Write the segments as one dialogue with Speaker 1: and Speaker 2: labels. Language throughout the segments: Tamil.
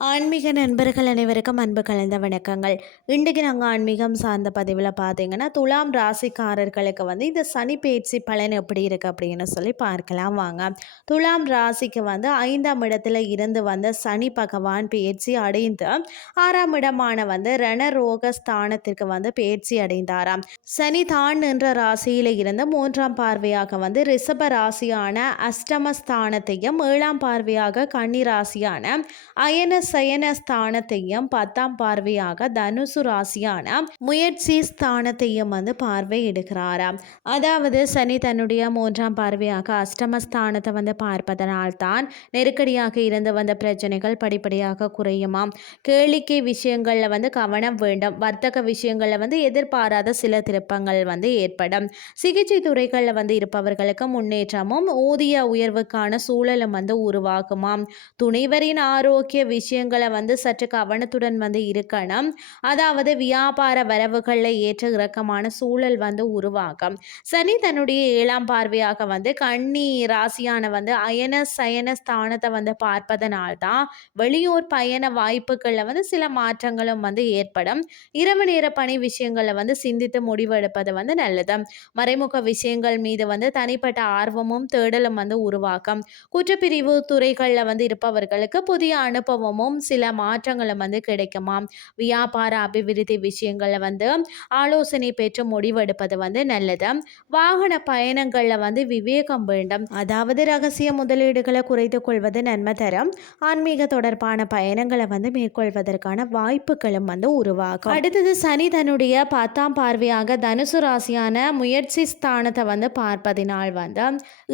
Speaker 1: ஆன்மீக நண்பர்கள் அனைவருக்கும் அன்பு கலந்த வணக்கங்கள். இன்றைக்கு நாங்கள் ஆன்மீகம் சார்ந்த பதிவில் பார்த்தீங்கன்னா துலாம் ராசிக்காரர்களுக்கு வந்து இந்த சனி பயிற்சி பலன் எப்படி இருக்குது அப்படின்னு சொல்லி பார்க்கலாம் வாங்க. துலாம் ராசிக்கு வந்து ஐந்தாம் இடத்துல இருந்து வந்த சனி பகவான் பயிற்சி அடைந்து ஆறாம் இடமான வந்து ரணரோக ஸ்தானத்திற்கு வந்து பயிற்சி அடைந்தாராம். சனி தான் என்ற ராசியில் இருந்து மூன்றாம் பார்வையாக வந்து ரிஷப ராசியான அஷ்டமஸ்தானத்தையும் ஏழாம் பார்வையாக கன்னி ராசியான அயன சயனஸ்தானத்தையும் பத்தாம் பார்வையாக தனுசு ராசியான முயற்சி ஸ்தானத்தையும் வந்து பார்வையிடுகிறாராம் அதாவது சனி தன்னுடைய மூன்றாம் பார்வையாக அஷ்டமஸ்தானத்தை வந்து பார்ப்பதனால் தான் நெருக்கடியாக இருந்து வந்த பிரச்சனைகள் படிப்படியாக குறையுமாம் கேளிக்கை விஷயங்களில் வந்து கவனம் வேண்டும். வர்த்தக விஷயங்களில் வந்து எதிர்பாராத சில திருப்பங்கள் வந்து ஏற்படும். சிகிச்சை துறைகளில் வந்து இருப்பவர்களுக்கு முன்னேற்றமும் ஊதிய உயர்வுக்கான சூழலும் வந்து உருவாகுமாம். துணைவரின் ஆரோக்கிய விஷயம் விஷயங்களை வந்து சற்று கவனத்துடன் வந்து இருக்கணும். அதாவது வியாபார வரவுகளில் ஏற்ற இறக்கமான சூழல் வந்து உருவாகும். சனி தன்னுடைய ஏழாம் பார்வையாக வந்து கன்னி ராசியான வந்து அயன சயன ஸ்தானத்தை வந்து பார்ப்பதனால்தான் வெளியூர் பயண வாய்ப்புகளில் வந்து சில மாற்றங்களும் வந்து ஏற்படும். இரவு நேர பணி விஷயங்களை வந்து சிந்தித்து முடிவெடுப்பது வந்து நல்லது. மறைமுக விஷயங்கள் மீது வந்து தனிப்பட்ட ஆர்வமும் தேடலும் வந்து உருவாக்கும் குற்றப்பிரிவு துறைகளில் வந்து இருப்பவர்களுக்கு புதிய அனுபவமும் மிகவும் சில மாற்றங்களும் வந்து கிடைக்குமா? வியாபார அபிவிருத்தி விஷயங்களில் வந்து ஆலோசனை பெற்று முடிவெடுப்பது வந்து நல்லது. வாகன பயணங்களில் வந்து விவேகம் வேண்டும். அதாவது ரகசிய முதலீடுகளை குறைத்து கொள்வது நன்மை தரும். ஆன்மீக தொடர்பான பயணங்களை வந்து மேற்கொள்வதற்கான வாய்ப்புகளும் வந்து உருவாகும். அடுத்தது சனி தன்னுடைய பத்தாம் பார்வையாக தனுசு ராசியான முயற்சி ஸ்தானத்தை வந்து பார்ப்பதினால் வந்து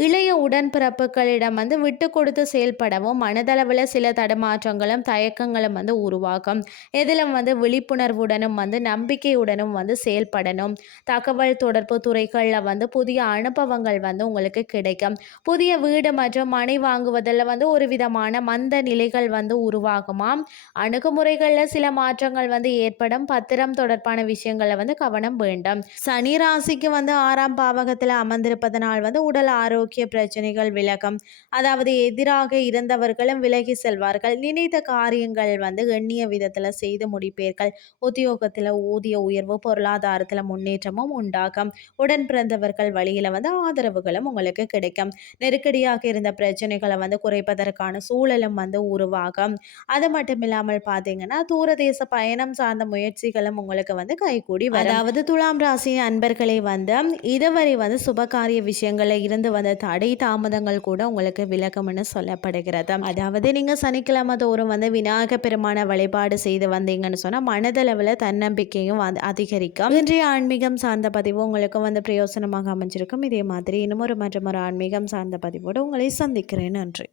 Speaker 1: இளைய உடன்பிறப்புகளிடம் வந்து விட்டு கொடுத்து செயல்படவும் மனதளவில் சில தடுமாற்றங்களும் தயக்கங்களும் வந்து உருவாகும். இதிலும் வந்து விழிப்புணர்வுடனும் வந்து நம்பிக்கையுடனும் வந்து செயல்படணும். தகவல் தொடர்பு துறைகளில் வந்து புதிய அனுபவங்கள் வந்து உங்களுக்கு கிடைக்கும். புதிய வீடு மற்றும் மனை வாங்குவதில் வந்து ஒரு விதமான மந்த நிலைகள் வந்து உருவாகுமாம் அணுகுமுறைகளில் சில மாற்றங்கள் வந்து ஏற்படும். பத்திரம் தொடர்பான விஷயங்களில் வந்து கவனம் வேண்டும். சனி ராசிக்கு வந்து ஆறாம் பாவகத்தில் அமர்ந்திருப்பதனால் வந்து உடல் ஆரோக்கிய பிரச்சனைகள் விலகும். அதாவது எதிராக இருந்தவர்களும் விலகி செல்வார்கள். நினைத்த காரியங்கள் வந்து எண்ணிய விதத்தில் செய்து முடிப்பீர்கள். உத்தியோகத்தில் ஊதிய உயர்வு பொருளாதாரத்தில் முன்னேற்றமும் உண்டாகும். உடன் பிறந்தவர்கள் வழியில் வந்து ஆதரவுகளும் உங்களுக்கு கிடைக்கும். நெருக்கடியாக இருந்த பிரச்சனைகளை வந்து குறைப்பதற்கான சூழலும் வந்து உருவாகும். அது மட்டும் இல்லாமல் பார்த்தீங்கன்னா தூரதேச பயணம் சார்ந்த முயற்சிகளும் உங்களுக்கு வந்து கைகூடி அதாவது துலாம் ராசி அன்பர்களை வந்து இதுவரை வந்து சுபகாரிய விஷயங்களில் இருந்து வந்த தடை தாமதங்கள் கூட உங்களுக்கு விளக்கம்னு சொல்லப்படுகிறது. அதாவது நீங்கள் சனிக்கிழமை தோறும் வந்து வந்து விநாயக பெருமான வழிபாடு செய்து வந்தீங்கன்னு சொன்னால் மனதளவில் தன்னம்பிக்கையும் அதிகரிக்கும். இன்றைய ஆன்மீகம் சார்ந்த பதிவு உங்களுக்கும் வந்து பிரயோசனமாக அமைஞ்சிருக்கும். இதே மாதிரி இன்னும் ஒரு மற்றும் ஒரு ஆன்மீகம் சார்ந்த பதிவோடு உங்களை சந்திக்கிறேன். நன்றி.